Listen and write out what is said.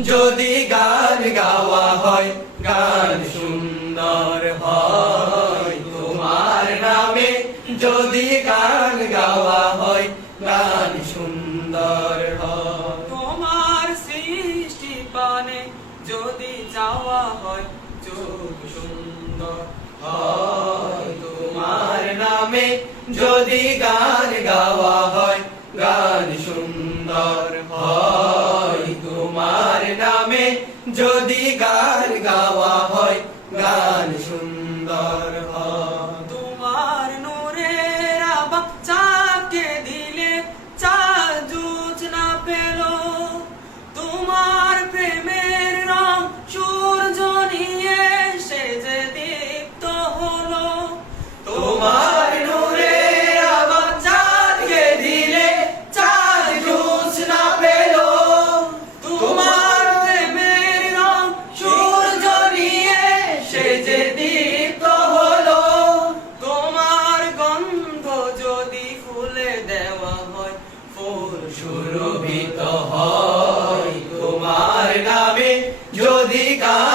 যদি গান গাওয়া হয়, গান সুন্দর হয় তোমার নামে। যদি গান গাওয়া হয়, গান সুন্দর হয়। তোমার সৃষ্টি পানে যদি যাওয়া হয়, চোখ সুন্দর হয় তোমার নামে। যদি গান গাওয়া হয়, গান সুন্দর হয় তোমার নামে। যদি গান গাওয়া হয়, গান সুন্দর হয়। তোমার নূরের আভা চাকে দিলে চাঁদ জোছনা পেল। তোমার প্রেমের রং সূর্য নিয়ে সে যে দীপ্ত হলো। তোমার নূরের আভা চাঁদকে দিলে চাঁদ জোছনা পেল। তোমার প্রেমের রং সূর্য নিয়ে সে যে দীপ্ত হলো। তোমার গন্ধ যদি ফুলে দেওয়া হয়, ফুল সুরভিত হয় তোমার নামে। যদি গান